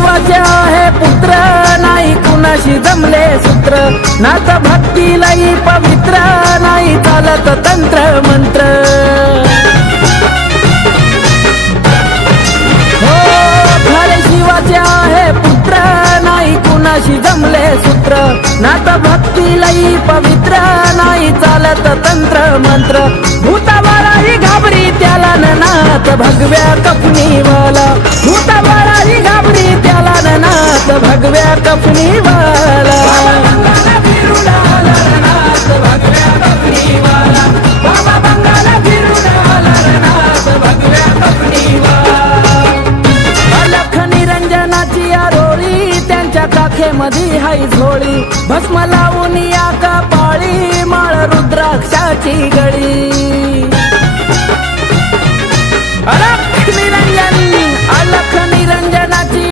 शिवाचे आहे पुत्र, नाही कुणाशी जमले सूत्र, नात भक्ती लई पवित्र, नाही चालत तंत्र मंत्र। हो खरे शिवाचे आहे पुत्र, नाही कुणाशी जमले सूत्र, नात भक्ती लई पवित्र, नाही चालत तंत्र मंत्र। भूताबाळाही घाबरी त्याला नाथ भगव्या कफनीवाला, भूताबाळाही घाबरी त्याला नाथ भगव्या कफनीवाला। अलख निरंजनाची आरोळी त्यांच्या काखेमध्ये हाय झोळी, भस्म लावून या कपाळी माळ रुद्राक्षाची गळी।